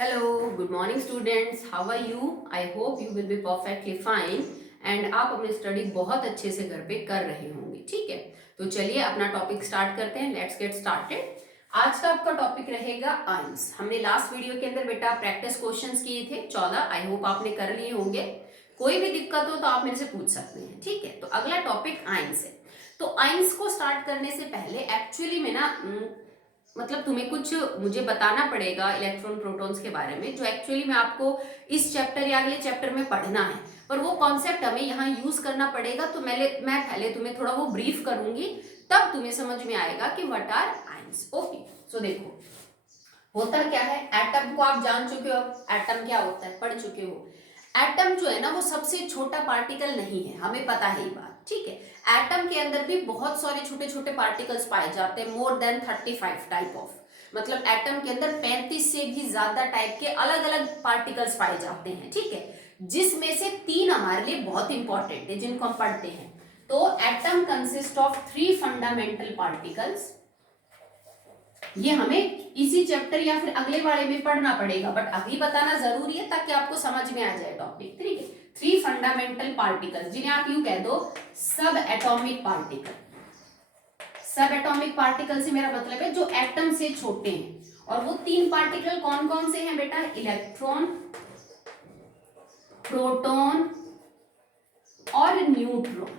Hello, good morning students. How are you? I hope you will be perfectly fine and आप अपनी study बहुत अच्छे से घर पे कर रहे होंगे. ठीक है, तो चलिए अपना टॉपिक स्टार्ट करते हैं. Let's get started. आज का आपका टॉपिक रहेगा आइंस. हमने लास्ट वीडियो के अंदर बेटा प्रैक्टिस क्वेश्चंस किए थे 14. आई होप आपने कर लिए होंगे. कोई भी दिक्कत हो तो आप मेरे से पूछ सकते हैं. ठीक है, तो अगला टॉपिक आइंस है. तो आइंस को स्टार्ट करने से पहले एक्चुअली में ना मतलब तुम्हें कुछ मुझे बताना पड़ेगा इलेक्ट्रॉन प्रोटॉन्स के बारे में, जो एक्चुअली में आपको इस चैप्टर या अगले चैप्टर में पढ़ना है, पर वो कॉन्सेप्ट हमें यहाँ यूज करना पड़ेगा. तो मैं पहले तुम्हें थोड़ा वो ब्रीफ करूंगी, तब तुम्हें समझ में आएगा कि व्हाट आर आयंस. ओके, सो देखो होता क्या है. एटम को आप जान चुके हो. एटम क्या होता है पढ़ चुके हो. एटम जो है ना वो सबसे छोटा पार्टिकल नहीं है, हमें पता है ये बात. ठीक है, एटम के अंदर भी बहुत सारे छोटे छोटे पार्टिकल्स पाए जाते हैं. मोर देन 35 टाइप ऑफ, मतलब एटम के अंदर 35 से भी ज्यादा टाइप के अलग अलग पार्टिकल्स पाए जाते हैं. ठीक है, जिसमें से 3 हमारे लिए बहुत इंपॉर्टेंट है जिनको हम पढ़ते हैं. तो atom consist of 3 fundamental particles. ये हमें इसी चैप्टर या फिर अगले वाले में पढ़ना पड़ेगा, बट अभी बताना जरूरी है ताकि आपको समझ में आ जाए टॉपिक. ठीक है, 3 फंडामेंटल पार्टिकल जिन्हें आप यूं कह दो सब एटॉमिक पार्टिकल. सब एटॉमिक पार्टिकल से मेरा मतलब है जो एटम से छोटे हैं. और वो 3 पार्टिकल कौन कौन से हैं बेटा? इलेक्ट्रॉन, प्रोटॉन और न्यूट्रॉन.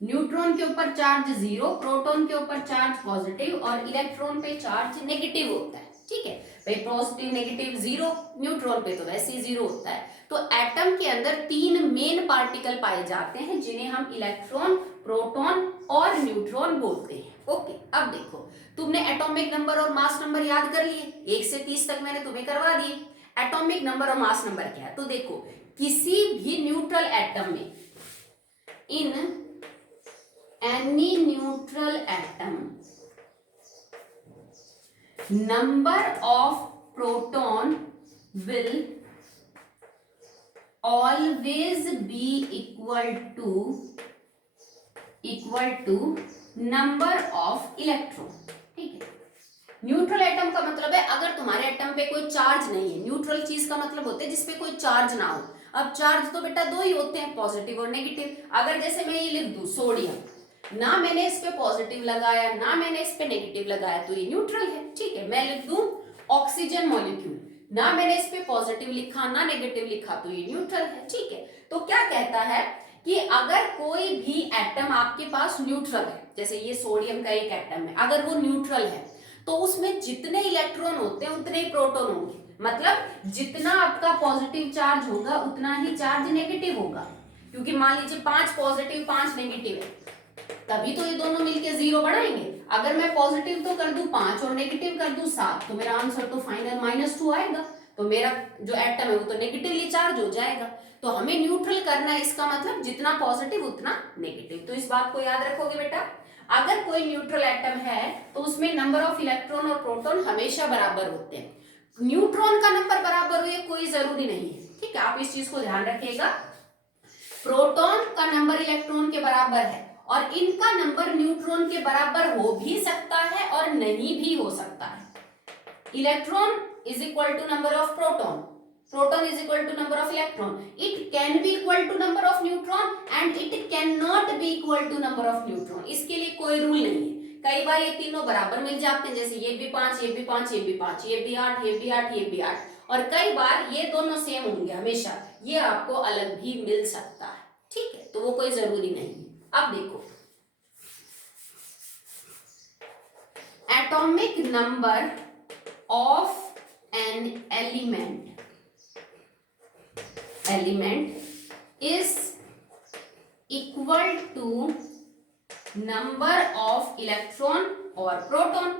न्यूट्रॉन के ऊपर चार्ज 0, प्रोटॉन के ऊपर चार्ज पॉजिटिव और इलेक्ट्रॉन पे चार्ज नेगेटिव होता है. ठीक है भाई, पॉजिटिव नेगेटिव 0, न्यूट्रॉन पे तो वैसे ही 0 होता है. तो एटम के अंदर 3 मेन पार्टिकल पाए जाते हैं जिन्हें हम इलेक्ट्रॉन, प्रोटॉन और न्यूट्रॉन बोलते हैं. ओके, अब देखो तुमने एटॉमिक नंबर और मास नंबर याद कर लिए. 1 से 30 तक मैंने तुम्हें करवा दिए. एटॉमिक नंबर और मास नंबर क्या है? तो देखो किसी भी न्यूट्रल एटम में, इन any neutral atom, number of proton will always be equal to number of electron. ठीक है, न्यूट्रल एटम का मतलब है अगर तुम्हारे एटम पे कोई चार्ज नहीं है. न्यूट्रल चीज का मतलब होता है जिसपे कोई चार्ज ना हो. अब चार्ज तो बेटा 2 ही होते हैं, पॉजिटिव और नेगेटिव. अगर जैसे मैं ये लिख दूं सोडियम, ना मैंने इस पे पॉजिटिव लगाया ना मैंने इस पे नेगेटिव लगाया, तो ये न्यूट्रल है. ठीक है, मैं लिख दूं ऑक्सीजन मॉलिक्यूल, ना मैंने इस पे पॉजिटिव लिखा ना नेगेटिव लिखा, तो ये न्यूट्रल है. ठीक है, तो क्या कहता है कि अगर कोई भी एटम आपके पास न्यूट्रल है, जैसे ये सोडियम का एक एटम है, अगर वो न्यूट्रल है तो उसमें जितने इलेक्ट्रॉन होते हैं उतने ही प्रोटॉन होंगे. मतलब जितना आपका पॉजिटिव चार्ज होगा उतना ही चार्ज नेगेटिव होगा. क्योंकि मान लीजिए 5 पॉजिटिव 5 नेगेटिव है, तभी तो ये दोनों मिलके 0 बढ़ाएंगे. अगर मैं पॉजिटिव तो कर दूं 5 और नेगेटिव कर दूं 7, तो मेरा आंसर तो फाइनल -2 आएगा. तो मेरा जो एटम है वो तो नेगेटिवली चार्ज हो जाएगा. तो हमें न्यूट्रल करना है, इसका मतलब जितना पॉजिटिव उतना नेगेटिव. तो इस बात को याद रखोगे बेटा. अगर कोई न्यूट्रल एटम है तो उसमें नंबर ऑफ इलेक्ट्रॉन और प्रोटॉन हमेशा बराबर होते हैं. न्यूट्रॉन का नंबर बराबर हो ये कोई जरूरी नहीं है. ठीक है, आप इस चीज को ध्यान रखिएगा. प्रोटॉन का नंबर इलेक्ट्रॉन के बराबर है और इनका नंबर न्यूट्रॉन के बराबर हो भी सकता है और नहीं भी हो सकता है. Electron is equal to number of proton, proton is equal to number of electron. It can be equal to number of neutron and it can not be equal to number of neutron. इसके लिए कोई rule नहीं है. कई बार ये तीनों बराबर मिल जाते हैं, जैसे ये भी 5 ये भी 5 ये भी 5, ये भी 8 ये भी 8 ये भी 8. और कई बार ये दोनों सेम होंगे हमेशा, ये आपको अलग भी मिल सकता है. ठीक है, तो वो कोई जरूरी नहीं है. अब देखो atomic number of an element is equal to number of electron और प्रोटॉन.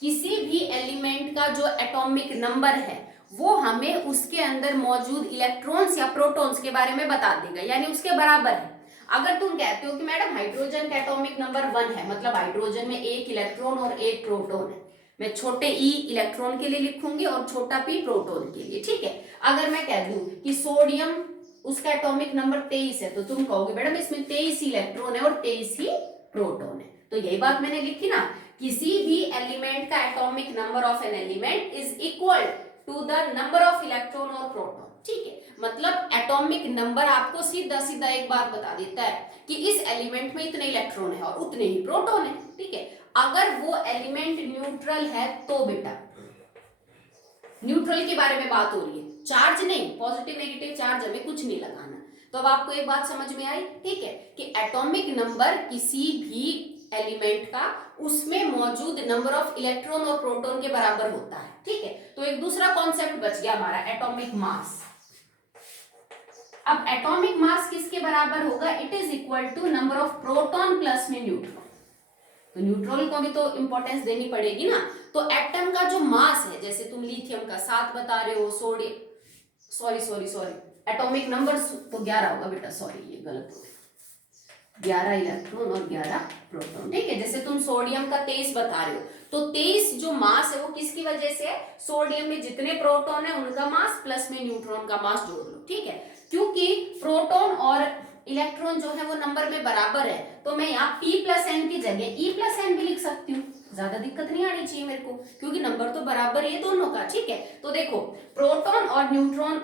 किसी भी एलिमेंट का जो एटॉमिक नंबर है वो हमें उसके अंदर मौजूद इलेक्ट्रॉन्स या प्रोटॉन्स के बारे में बता देगा, यानी उसके बराबर है. अगर तुम कहते हो कि मैडम हाइड्रोजन का एटॉमिक नंबर 1 है, मतलब हाइड्रोजन में 1 इलेक्ट्रॉन और 1 प्रोटॉन है, मैं छोटे ई इलेक्ट्रॉन के लिए लिखूंगी और छोटा पी प्रोटॉन के लिए. ठीक है, अगर मैं कह दूं कि सोडियम उसका एटॉमिक नंबर 23 है, तो तुम कहोगे मैडम इसमें 23 इलेक्ट्रॉन है और 23 ही प्रोटॉन है. तो यही बात मैंने लिखी ना, किसी भी एलिमेंट का atomic number of an element is equal to the number of electron और प्रोटॉन। ठीक है, मतलब एटॉमिक नंबर आपको सीधा सीधा एक बात बता देता है कि इस एलिमेंट में इतने इलेक्ट्रॉन है और उतने ही प्रोटॉन है। ठीक है, अगर वो एलिमेंट न्यूट्रल है तो बेटा, न्यूट्रल के बारे में बात हो रही है, चार्ज नहीं, पॉजिटिव नेगेटिव चार्ज हमें कुछ नहीं लगाना। तो अब आपको एक बात समझ में आई, ठीक है, कि एटॉमिक नंबर किसी भी एलिमेंट का उसमें मौजूद नंबर ऑफ इलेक्ट्रॉन और प्रोटॉन के बराबर होता है। ठीक है, तो एक दूसरा कॉन्सेप्ट बच गया हमारा, एटॉमिक मास। अब एटॉमिक मास किसके बराबर होगा? It is equal to number of proton plus में न्यूट्रॉन। तो न्यूट्रॉन को भी तो इंपॉर्टेंस देनी पड़ेगी ना। तो एटम का जो मास है, जैसे तुम लिथियम का 7 बता रहे हो, सोडियम, सॉरी एटॉमिक नंबर तो 11 होगा बेटा, सॉरी ये गलत हो गया, 11 इलेक्ट्रॉन और 11 प्रोटॉन। ठीक है, जैसे तुम सोडियम का 23 बता रहे हो, तो 23 जो मास है वो किसकी वजह से है? सोडियम में जितने प्रोटॉन है उनका मास प्लस में न्यूट्रॉन का मास जोड़ लो। ठीक है, क्योंकि प्रोटॉन और इलेक्ट्रॉन जो है वो नंबर में बराबर है, तो मैं यहाँ P प्लस एन की जगह E प्लस एन भी लिख सकती हूँ, ज्यादा दिक्कत नहीं आनी चाहिए मेरे को, क्योंकि नंबर तो बराबर है दोनों का। ठीक है, तो देखो प्रोटॉन और न्यूट्रॉन,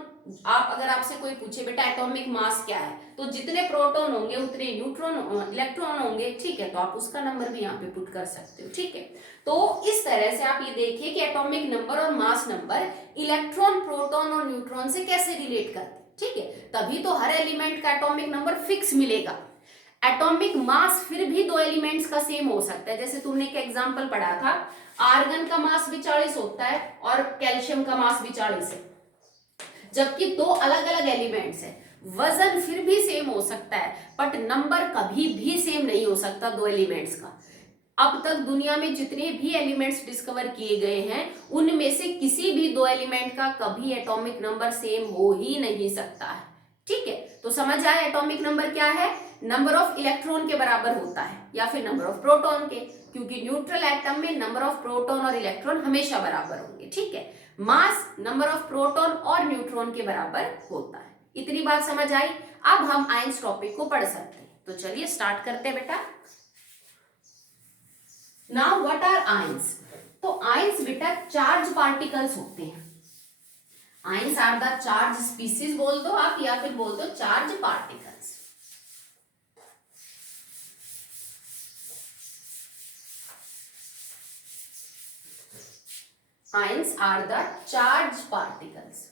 आप अगर आपसे कोई पूछे बेटा एटॉमिक मास क्या है, तो जितने प्रोटॉन होंगे उतने न्यूट्रॉन इलेक्ट्रॉन होंगे। ठीक है, तो आप उसका नंबर भी यहाँ पे पुट कर सकते हो। ठीक है, तो इस तरह से आप ये देखिए कि एटॉमिक नंबर और मास नंबर इलेक्ट्रॉन, प्रोटॉन और न्यूट्रॉन से कैसे रिलेट करते हैं। ठीक है, तभी तो हर एलिमेंट का एटॉमिक नंबर फिक्स मिलेगा। एटॉमिक मास फिर भी दो एलिमेंट्स का सेम हो सकता है, जैसे तुमने एक एग्जांपल पढ़ा था, आर्गन का मास भी 40 होता है और कैल्शियम का मास भी 40 है, जबकि दो अलग अलग एलिमेंट्स है, वजन फिर भी सेम हो सकता है, बट नंबर कभी भी सेम नहीं हो सकता दो एलिमेंट्स का। अब तक दुनिया में जितने भी एलिमेंट्स डिस्कवर किए गए हैं उनमें से किसी भी दो एलिमेंट का कभी एटॉमिक नंबर सेम हो ही नहीं सकता है। ठीक है, तो समझ आया एटॉमिक नंबर क्या है? नंबर ऑफ इलेक्ट्रॉन के बराबर होता है या फिर नंबर ऑफ प्रोटॉन के, क्योंकि न्यूट्रल एटम में नंबर ऑफ प्रोटॉन और इलेक्ट्रॉन हमेशा बराबर होंगे। ठीक है, मास नंबर ऑफ प्रोटॉन और न्यूट्रॉन के बराबर होता है। इतनी बात समझ आई। अब हम आयंस टॉपिक को पढ़ सकते हैं, तो चलिए स्टार्ट करते हैं बेटा। Now what are ions? तो आयंस बेटा चार्ज पार्टिकल्स होते हैं। Ions are the charge species बोल दो आप, या फिर बोल दो charge particles. Ions are the charge particles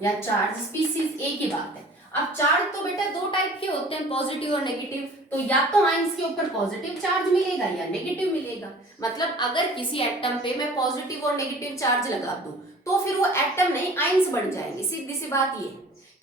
या चार्ज स्पीसीज, एक ही बात है। अब चार्ज तो बेटा दो टाइप के होते हैं, पॉजिटिव और नेगेटिव। तो या तो आयंस के ऊपर पॉजिटिव चार्ज मिलेगा या नेगेटिव मिलेगा। मतलब अगर किसी एटम पे मैं पॉजिटिव और नेगेटिव चार्ज लगा दूं तो फिर वो एटम नहीं आयंस बन जाएंगे। सीधी सी बात ये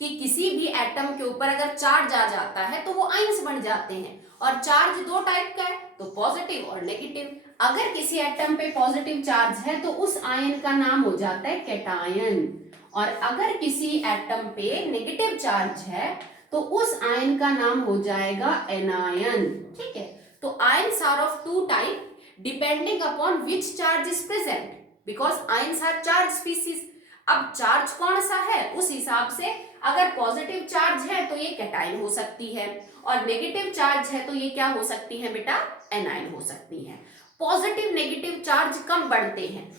कि किसी भी एटम के ऊपर अगर चार्ज आ जाता है तो वो आयंस बन जाते हैं। और चार्ज दो टाइप का है, तो पॉजिटिव और नेगेटिव। अगर किसी एटम पे पॉजिटिव चार्ज है तो उस आयन का नाम हो जाता है कैटायन, और अगर किसी एटम पे नेगेटिव चार्ज है तो उस आयन का नाम हो जाएगा एनायन। ठीक है, तो ions are of two type depending upon which charge is present, because ions are charge species. अब चार्ज कौन सा है उस हिसाब से, अगर पॉजिटिव चार्ज है तो ये कैटायन हो सकती है, और नेगेटिव चार्ज है तो ये क्या हो सकती है बेटा? एनायन हो सकती है। पॉजिटिव नेगेटिव चार्ज कब बढ़ते हैं?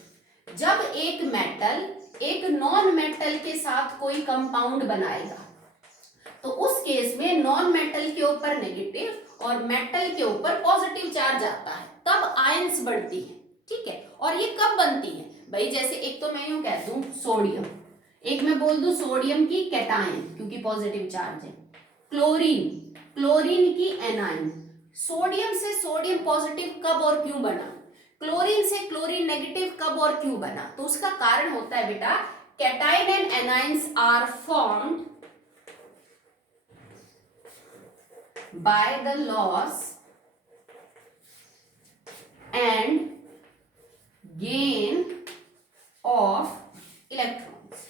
जब एक मेटल एक नॉन मेटल के साथ कोई कंपाउंड बनाएगा, तो उस केस में नॉन मेटल के ऊपर नेगेटिव और मेटल के ऊपर पॉजिटिव चार्ज आता है, तब आयंस बढ़ती है। ठीक है, और ये कब बनती है भाई? जैसे एक तो मैं यूं कह दूं सोडियम, एक मैं बोल दूं सोडियम की कैटायन क्योंकि पॉजिटिव चार्ज है, क्लोरीन, क्लोरीन की एनायन। सोडियम से सोडियम पॉजिटिव कब और क्यों बना? क्लोरीन से क्लोरीन नेगेटिव कब और क्यों बना? तो उसका कारण होता है बेटा, cation and anions are formed by the loss and gain of electrons.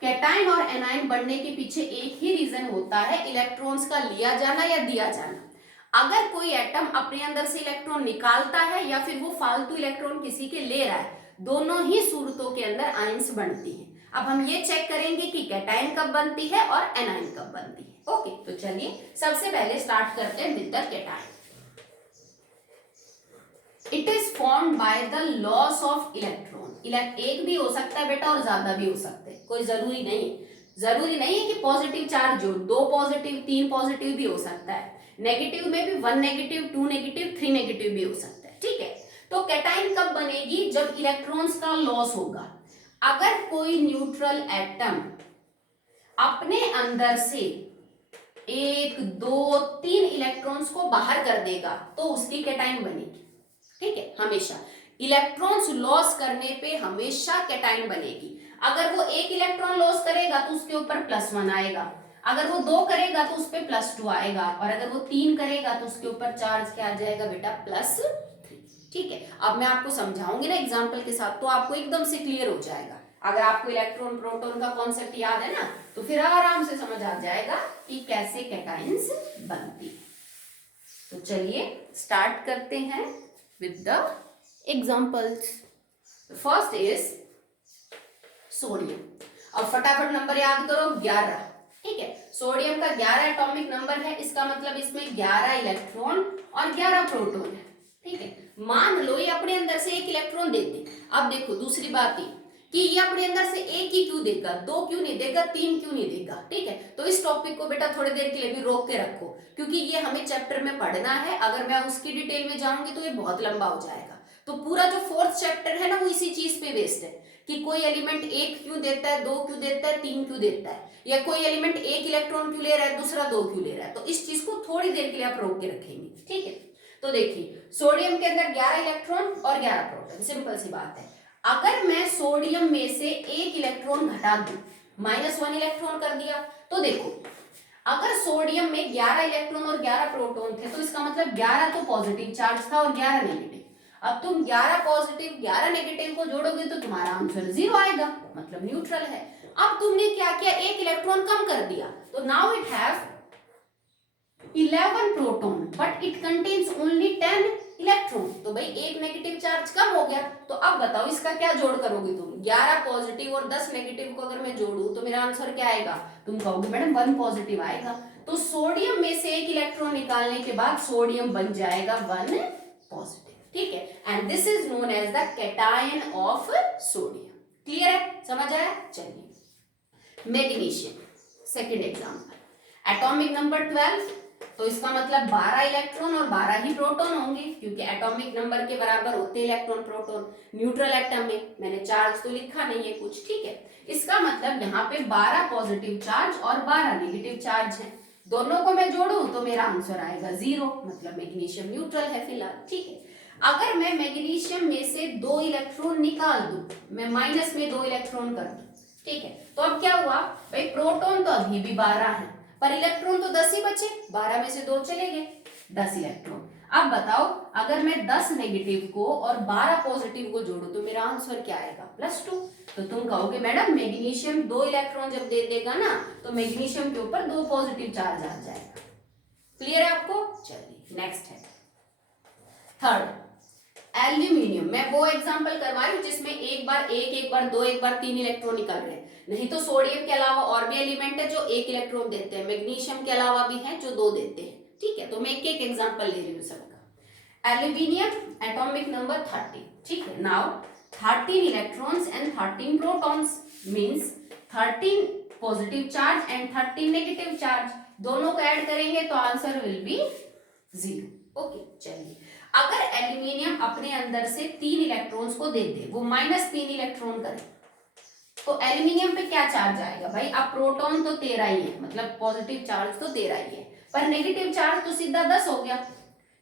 Cation और एनायन बनने के पीछे एक ही रीजन होता है, इलेक्ट्रॉन्स का लिया जाना या दिया जाना। अगर कोई एटम अपने अंदर से इलेक्ट्रॉन निकालता है या फिर वो फालतू इलेक्ट्रॉन किसी के ले रहा है, दोनों ही सूरतों के अंदर आयंस बनती हैं। अब हम ये चेक करेंगे कि कैटायन कब बनती है और एनायन कब बनती है। ओके, तो चलिए सबसे पहले स्टार्ट करते हैं with the cation. It is formed by the loss of electron. एक भी हो सकता है बेटा और ज्यादा भी हो सकते हैं, कोई जरूरी नहीं है। जरूरी नहीं है कि पॉजिटिव चार्ज हो, 2 पॉजिटिव 3 पॉजिटिव भी हो सकता है। नेगेटिव में भी 1 नेगेटिव 2 नेगेटिव 3 नेगेटिव भी हो सकता है, ठीक है। तो कैटाइन कब बनेगी, जब इलेक्ट्रॉन्स का लॉस होगा। अगर कोई न्यूट्रल एटम अपने अंदर से 1 2 3 इलेक्ट्रॉन्स को बाहर कर देगा तो उसकी कैटाइन बनेगी, ठीक है। हमेशा इलेक्ट्रॉन्स लॉस करने पे हमेशा कैटाइन बनेगी। अगर वो 1 इलेक्ट्रॉन लॉस करेगा तो उसके ऊपर +1 आएगा, अगर वो 2 करेगा तो उस पर +2 आएगा, और अगर वो 3 करेगा तो उसके ऊपर चार्ज क्या आ जाएगा बेटा, +3, ठीक है। अब मैं आपको समझाऊंगी ना एग्जाम्पल के साथ, तो आपको एकदम से क्लियर हो जाएगा। अगर आपको इलेक्ट्रॉन प्रोटॉन का कॉन्सेप्ट याद है ना, तो फिर आराम से समझ आ जाएगा कि कैसे कैटाइंस बनती है। तो चलिए स्टार्ट करते हैं with the examples. First is sodium. अब फटाफट नंबर याद करो, 11, ठीक है। सोडियम का 11 एटॉमिक नंबर है, इसका मतलब इसमें 11 इलेक्ट्रॉन और 11 प्रोटॉन है, ठीक है। मान लो ये अपने अंदर से 1 इलेक्ट्रॉन देते। अब देखो दूसरी बात ये कि ये अपने अंदर से 1 ही क्यों देगा, 2 क्यों नहीं देगा, 3 क्यों नहीं देगा, ठीक है। तो इस टॉपिक को बेटा थोड़ी देर के लिए भी रोक के रखो, क्योंकि ये हमें चैप्टर में पढ़ना है। अगर मैं उसकी डिटेल में जाऊंगी तो ये बहुत लंबा हो जाएगा। तो पूरा जो 4th चैप्टर है ना, वो इसी चीज पे बेस्ड है कि कोई एलिमेंट 1 क्यों देता है, 2 क्यों देता है, 3 क्यों देता है, या कोई एलिमेंट 1 इलेक्ट्रॉन क्यों ले रहा है, दूसरा 2 क्यों ले रहा है। तो इस चीज को थोड़ी देर के लिए आप रोक के रखेंगे, ठीक है। तो देखिए सोडियम के अंदर 11 इलेक्ट्रॉन और 11 प्रोटॉन, सिंपल सी बात है। अगर मैं सोडियम में से 1 इलेक्ट्रॉन घटा दूं, -1 इलेक्ट्रॉन कर दिया, तो देखो अगर सोडियम में 11 इलेक्ट्रॉन और 11 प्रोटॉन थे, तो इसका मतलब 11 तो पॉजिटिव चार्ज था और 11 नेगेटिव। अब तुम 11 पॉजिटिव 11 नेगेटिव को जोड़ोगे तो तुम्हारा आंसर 0 आएगा, मतलब न्यूट्रल है। अब तुमने क्या किया, 1 इलेक्ट्रॉन कम कर दिया, तो now it have 11 proton but it contains only 10 electron. तो भाई 1 नेगेटिव चार्ज कम हो गया। तो अब बताओ इसका क्या जोड़ करोगे तुम, 11 पॉजिटिव और 10 नेगेटिव को अगर मैं जोड़ूं तो मेरा आंसर क्या आएगा, तुम कहोगे मैडम 1 पॉजिटिव आएगा। तो सोडियम में से 1 इलेक्ट्रॉन निकालने के बाद सोडियम बन जाएगा 1 पॉजिटिव, ठीक है। And this is known as the cation of sodium. Clear है, समझ आया। चलिए magnesium, second example. Atomic number 12, तो इसका मतलब 12 इलेक्ट्रॉन और 12 ही प्रोटॉन होंगे, क्योंकि एटॉमिक नंबर के बराबर होते हैं इलेक्ट्रॉन प्रोटॉन। न्यूट्रल एटम में मैंने चार्ज तो लिखा नहीं है कुछ, ठीक है। इसका मतलब यहाँ पे 12 पॉजिटिव चार्ज और 12 नेगेटिव चार्ज है। दोनों को मैं जोड़ूं तो मेरा आंसर आएगा 0, मतलब मैग्नीशियम न्यूट्रल है फिलहाल, ठीक है। अगर मैं मैग्नीशियम में से 2 इलेक्ट्रॉन निकाल दूं, मैं माइनस में 2 इलेक्ट्रॉन कर दूं, ठीक है। तो अब क्या हुआ भाई, प्रोटॉन तो अभी भी 12 है पर इलेक्ट्रॉन तो 10 ही बचे, 12 में से 2 चले गए, 10 इलेक्ट्रॉन। अब बताओ अगर मैं 10 नेगेटिव को और 12 पॉजिटिव को जोड़ूं तो मेरा आंसर क्या आएगा, +2। तो तुम कहोगे मैडम मैग्नीशियम 2 इलेक्ट्रॉन जब दे देगा ना, तो मैग्नीशियम के ऊपर 2 पॉजिटिव चार्ज आ जाएगा। क्लियर है आपको। चलिए नेक्स्ट है थर्ड एल्यूमिनियम। मैं वो एग्जांपल करवा रही हूँ जिसमें एक बार 2 एक बार 3 इलेक्ट्रॉन निकल रहे हैं। नहीं तो सोडियम के अलावा और भी एलिमेंट है जो 1 इलेक्ट्रॉन देते हैं, मैग्नीशियम के अलावा भी हैं जो 2 देते हैं, ठीक है। तो मैं एक एक एग्जांपल ले रही हूँ सबका। एल्यूमिनियम एटॉमिक नंबर 30, ठीक है। Now 13 electrons and 13 protons means 13 positive charge and 13 negative charge, दोनों को ऐड करेंगे तो आंसर विल बी 0। ओके चलिए, अगर एल्यूमिनियम अपने अंदर से 3 इलेक्ट्रॉन्स को दे दे, वो -3 इलेक्ट्रॉन करे, तो एल्यूमिनियम पे क्या चार्ज आएगा भाई। अब प्रोटॉन तो 13 ही है, मतलब पॉजिटिव चार्ज तो 13 ही है, पर नेगेटिव चार्ज तो सीधा 10 हो गया,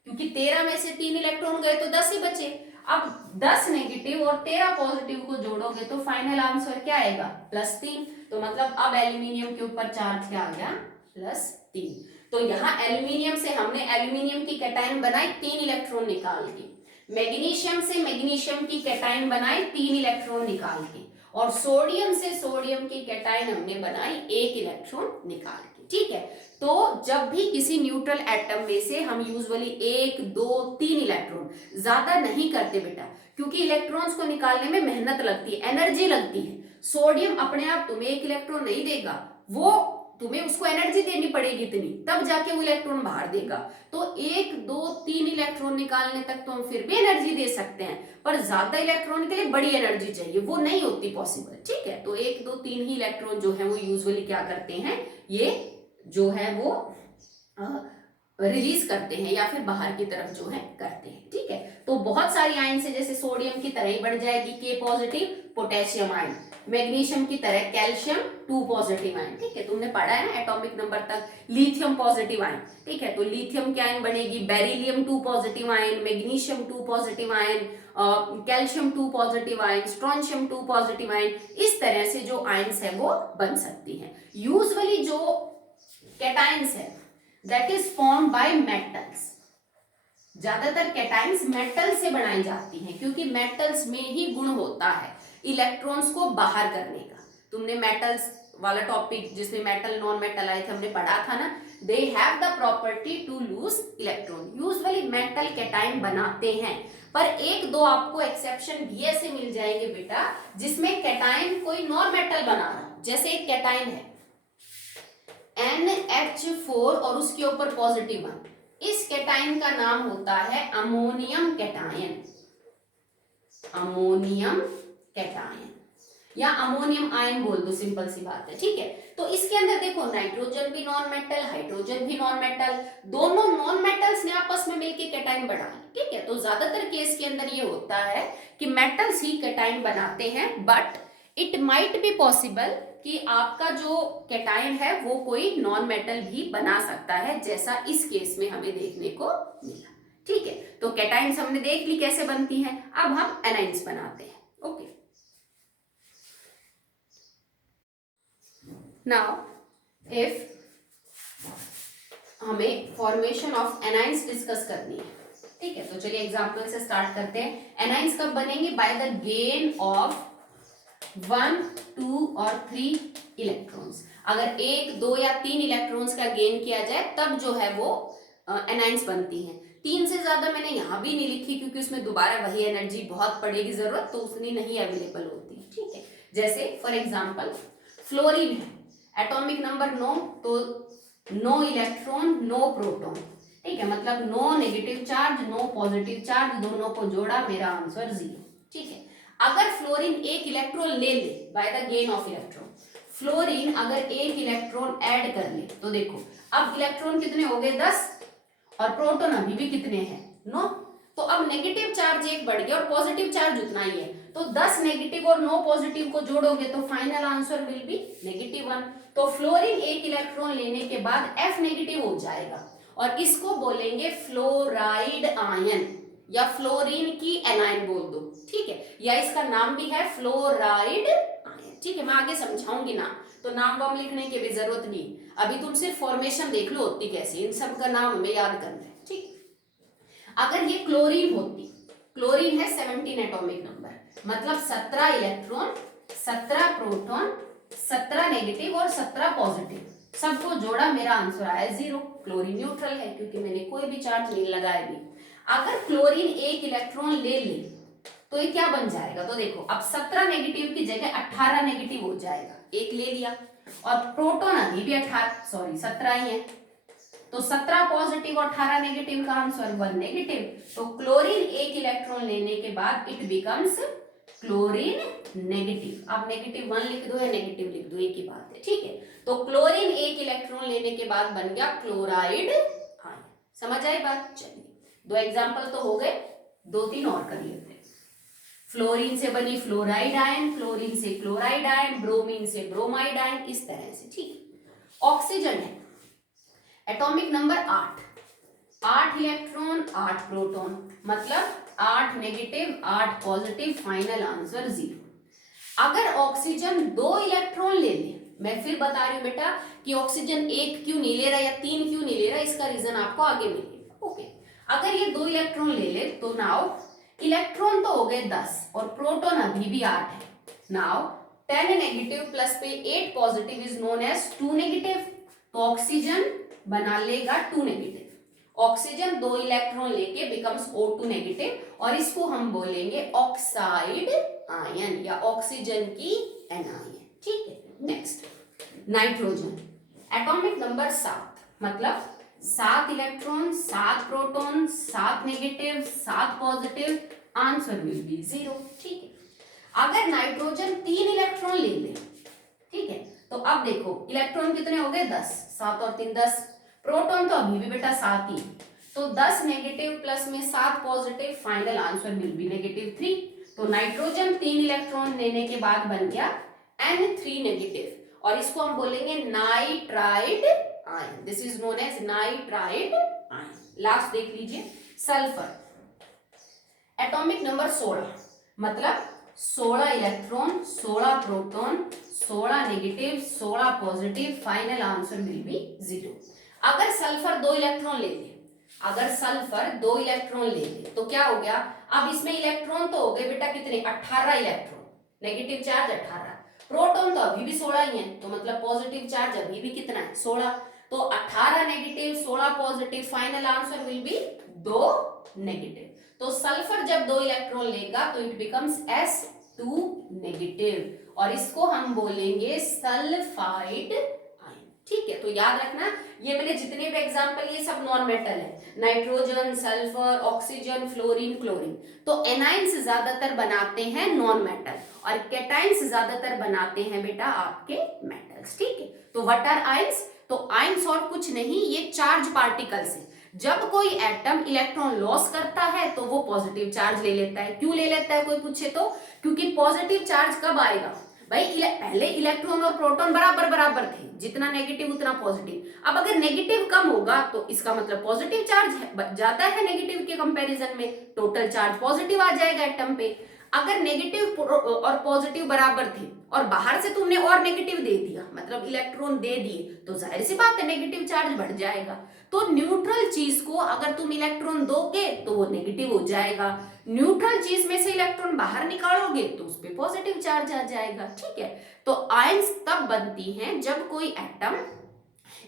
क्योंकि 13 में से 3 इलेक्ट्रॉन गए तो 10 ही बचे। अब 10 नेगेटिव और 13 पॉजिटिव को जोड़ोगे तो फाइनल आंसर क्या आएगा, +3। तो मतलब अब एल्यूमिनियम के ऊपर चार्ज क्या आ गया, +3। तो यहाँ एल्यूमिनियम से हमने एल्यूमिनियम की कैटायन बनाई 3 इलेक्ट्रॉन निकाल के, मैग्नीशियम से मैग्नीशियम की कैटायन बनाई 3 इलेक्ट्रॉन निकाल के, और सोडियम से सोडियम की कैटायन हमने बनाई 1 इलेक्ट्रॉन निकाल के, ठीक है। तो जब भी किसी न्यूट्रल एटम में से हम यूजुअली 1 2 3 इलेक्ट्रॉन, ज्यादा नहीं करते बेटा, क्योंकि इलेक्ट्रॉन्स को निकालने में मेहनत लगती है, एनर्जी लगती है। सोडियम अपने आप तुम्हें 1 इलेक्ट्रॉन नहीं देगा, वो तुम्हें उसको एनर्जी देनी पड़ेगी इतनी, तब जाके वो इलेक्ट्रॉन बाहर देगा। तो 1 2 3 इलेक्ट्रॉन निकालने तक तो हम फिर भी एनर्जी दे सकते हैं, पर ज्यादा इलेक्ट्रॉन के लिए बड़ी एनर्जी चाहिए, वो नहीं होती पॉसिबल। ठीक है, तो 1 2 3 ही इलेक्ट्रॉन जो है वो यूजुअली क्या करते हैं, ये जो है वो रिलीज करते हैं या फिर बाहर की तरफ जो है करते हैं। ठीक है, तो बहुत सारी आयन से, जैसे सोडियम की तरह ही बढ़ जाएगी K positive, potassium ion, magnesium की तरह कैल्शियम 2 पॉजिटिव आयन। ठीक है, तुमने पढ़ा है ना एटॉमिक नंबर तक, लिथियम पॉजिटिव आयन। ठीक है, तो लिथियम की आयन बनेगी beryllium 2 positive ion, magnesium 2 positive ion, calcium 2 positive ion, strontium 2 positive ion. इस तरह से जो आयन्स है वो बन सकती हैं। यूजुअली जो कैटायंस है that is formed by metals, ज्यादातर कैटायंस मेटल से बनाई जाती हैं, क्योंकि मेटल्स में ही गुण होता है इलेक्ट्रॉन्स को बाहर करने का। तुमने मेटल्स वाला टॉपिक जिसमें मेटल नॉन मेटल आए थे हमने पढ़ा था ना, they have the property to lose electron. Usually metal cation बनाते हैं, पर 1 2 आपको एक्सेप्शन भी ऐसे मिल जाएंगे बेटा जिसमें कैटायन कोई नॉन मेटल बना रहा है। जैसे एक कैटायन है NH4 और उसके ऊपर पॉजिटिव 1, इस कैटायन का नाम होता है अमोनियम कैटायन, अमोनियम कैटायन या अमोनियम आयन बोल दो, सिंपल सी बात है। ठीक है, तो इसके अंदर देखो नाइट्रोजन भी नॉन मेटल, हाइड्रोजन भी नॉन मेटल, दोनों नॉन मेटल्स ने आपस में मिलकर कैटायन बना ली। ठीक है, तो ज्यादातर केस के अंदर ये होता है कि मेटल्स ही कैटायन बनाते हैं, but it might be possible कि आपका जो कैटायन है वो कोई नॉन मेटल भी बना सकता है, जैसा इस केस में हमें देखने को मिला। ठीक है, तो कैटायंस हमने देख ली कैसे बनती हैं, अब हम एनाइंस बनाते हैं। ओके, नाउ इफ हमें फॉर्मेशन ऑफ एनाइंस डिस्कस करनी है। ठीक है, तो चलिए एग्जांपल से स्टार्ट करते हैं। एनाइंस कब बनेंगे? बाय द गेन ऑफ 1 2 और 3 इलेक्ट्रॉन्स। अगर 1 2 या 3 इलेक्ट्रॉन्स का गेन किया जाए तब जो है वो एनाइंस बनती हैं। 3 से ज्यादा मैंने यहाँ भी नहीं लिखी क्योंकि उसमें दोबारा वही एनर्जी बहुत पड़ेगी जरूरत, तो उतनी नहीं अवेलेबल होती। ठीक है, जैसे फॉर एग्जांपल फ्लोरीन है, एटॉमिक नंबर 9, तो 9 इलेक्ट्रॉन 9 प्रोटॉन। ठीक है, मतलब 9 नेगेटिव चार्ज 9 पॉजिटिव चार्ज, दोनों को जोड़ा, मेरा आंसर 0। ठीक है, अगर फ्लोरीन 1 इलेक्ट्रॉन ले ले by the gain of electron, fluorine अगर 1 इलेक्ट्रॉन ऐड कर ले तो देखो अब इलेक्ट्रॉन कितने हो गए? 10, और प्रोटॉन अभी भी कितने हैं? 9। तो अब नेगेटिव चार्ज 1 बढ़ गया और पॉजिटिव चार्ज उतना ही है, तो 10 नेगेटिव और 9 पॉजिटिव को जोड़ोगे तो फाइनल आंसर विल बी -1। तो फ्लोरीन 1 इलेक्ट्रॉन लेने के बाद F नेगेटिव हो जाएगा और इसको बोलेंगे फ्लोराइड आयन या फ्लोरीन की एनायन बोल दो। ठीक है, या इसका नाम भी है फ्लोराइड आयन। ठीक है, मैं आगे समझाऊंगी ना, तो नाम वाम लिखने की भी जरूरत नहीं, अभी तुम सिर्फ फॉर्मेशन देख लो होती कैसे, इन सब का नाम हमें याद करना है। ठीक, अगर ये क्लोरीन होती, क्लोरीन है 17 एटॉमिक नंबर, मतलब 17 इलेक्ट्रॉन 17 प्रोटॉन 17 नेगेटिव और 17 पॉजिटिव, सबको जोड़ा, मेरा आंसर आया 0। क्लोरीन न्यूट्रल है क्योंकि मैंने कोई भी चार्ज नहीं लगाया भी। अगर क्लोरीन 1 इलेक्ट्रॉन ले ले तो ये क्या बन जाएगा? तो देखो अब 17 नेगेटिव की जगह 18 नेगेटिव हो जाएगा, एक ले लिया, और प्रोटॉन अभी भी 17 ही है, तो 17 पॉजिटिव और 18 नेगेटिव का आंसर 1 नेगेटिव। तो क्लोरीन 1 इलेक्ट्रॉन लेने के बाद इट बिकम्स क्लोरीन नेगेटिव। आप -1 लिख दो या नेगेटिव लिख दो, एक ही बात है। ठीक है, तो क्लोरीन 1 इलेक्ट्रॉन लेने के बाद बन गया क्लोराइड आयन। समझ आई बात? चलिए 2 एग्जाम्पल तो हो गए, 2-3 और कर लेते हैं। फ्लोरीन से बनी फ्लोराइड आयन, क्लोरीन से क्लोराइड आयन, ब्रोमीन से ब्रोमाइड आयन, इस तरह से। ठीक, ऑक्सीजन है, एटॉमिक नंबर 8 इलेक्ट्रॉन 8 प्रोटॉन, मतलब 8 नेगेटिव 8 पॉजिटिव, फाइनल आंसर 0। अगर ऑक्सीजन 2 इलेक्ट्रॉन ले ले, मैं फिर बता रही हूं बेटा कि ऑक्सीजन 1 क्यों नहीं ले रहा या 3 क्यों नहीं ले रहा, इसका रीजन आपको आगे मिलेगा। ओके, अगर ये 2 इलेक्ट्रॉन ले ले तो नाउ इलेक्ट्रॉन तो हो गए 10 और प्रोटॉन अभी भी 8 है। नाउ 10 नेगेटिव प्लस पे 8 positive is known as 2 negative, तो ऑक्सीजन बना लेगा 2 नेगेटिव। ऑक्सीजन 2 इलेक्ट्रॉन लेके बिकम्स O2 नेगेटिव और इसको हम बोलेंगे ऑक्साइड आयन या ऑक्सीजन की एनायन। ठीक है, नेक्स्ट नाइट्रोजन, एटॉमिक नंबर 7 मतलब 7 electron, 7 proton, 7 negative, 7 positive, answer will be 0। ठीक है। अगर नाइट्रोजन 3 इलेक्ट्रॉन ले ले, ठीक है, तो अब देखो इलेक्ट्रॉन कितने हो गए 10, 7 और 3 10, प्रोटॉन तो अभी भी बेटा 7 ही, तो 10 नेगेटिव प्लस में 7 positive, final answer will B -3। तो नाइट्रोजन 3 इलेक्ट्रॉन लेने के बाद बन गया N3 नेगेटिव, और इसको हम बोलेंगे nitride ion, this is known as nitride ion. Last देख लीजिए सल्फर, एटॉमिक नंबर 16 मतलब 16 electron, 16 proton, 16 negative, 16 positive, final answer will be 0। अगर सल्फर 2 इलेक्ट्रॉन ले ले, अगर सल्फर 2 इलेक्ट्रॉन ले ले तो क्या हो गया, अब इसमें इलेक्ट्रॉन तो हो गए बेटा कितने 18 इलेक्ट्रॉन, नेगेटिव चार्ज 18, प्रोटॉन तो अभी भी 16 ही है, तो मतलब पॉजिटिव चार्ज अभी भी कितना है 16, तो 18 negative 16 positive, final answer will B 2 negative. तो सल्फर जब 2 इलेक्ट्रॉन लेगा तो इट बिकम्स S2 नेगेटिव, और इसको हम बोलेंगे सल्फाइड आयन। ठीक है, तो याद रखना ये मैंने जितने भी एग्जांपल ये सब नॉन मेटल है, nitrogen, sulphur, oxygen, fluorine, chlorine. तो एनाइंस ज्यादातर बनाते हैं नॉन मेटल और कैटाइंस ज्यादातर बनाते हैं बेटा आपके मेटल्स। ठीक है, तो व्हाट आर आयंस, तो आयंस और कुछ नहीं, ये चार्ज पार्टिकल्स हैं। जब कोई एटम इलेक्ट्रॉन लॉस करता है तो वो पॉजिटिव चार्ज ले लेता है। क्यों ले लेता है कोई पूछे तो, क्योंकि पॉजिटिव चार्ज कब आएगा भाई, पहले इलेक्ट्रॉन और प्रोटॉन बराबर बराबर थे, जितना नेगेटिव उतना पॉजिटिव। अब अगर नेगेटिव कम होगा तो इसका मतलब पॉजिटिव चार्ज जाता है नेगेटिव के कंपैरिजन में, टोटल चार्ज पॉजिटिव आ जाएगा एटम पे। अगर नेगेटिव और पॉजिटिव बराबर थे और बाहर से तुमने और नेगेटिव दे दिया, मतलब इलेक्ट्रॉन दे दिए, तो जाहिर सी बात है नेगेटिव चार्ज बढ़ जाएगा। तो न्यूट्रल चीज को अगर तुम इलेक्ट्रॉन दोगे तो वो नेगेटिव हो जाएगा, न्यूट्रल चीज में से इलेक्ट्रॉन बाहर निकालोगे तो उस पर पॉजिटिव चार्ज आ जाएगा। ठीक है, तो आयंस तब बनती हैं जब कोई एटम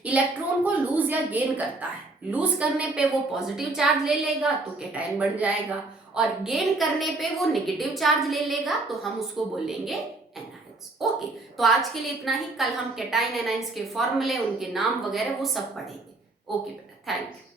इलेक्ट्रॉन को लूज या गेन करता है। लूज करने पे वो पॉजिटिव चार्ज ले लेगा तो कैटायन बन जाएगा, और गेन करने पे वो नेगेटिव चार्ज ले लेगा तो हम उसको बोलेंगे एनायंस। ओके, तो आज के लिए इतना ही, कल हम कैटायन एनायंस के फॉर्मूले, उनके नाम वगैरह वो सब पढ़ेंगे। ओके बेटा, थैंक यू।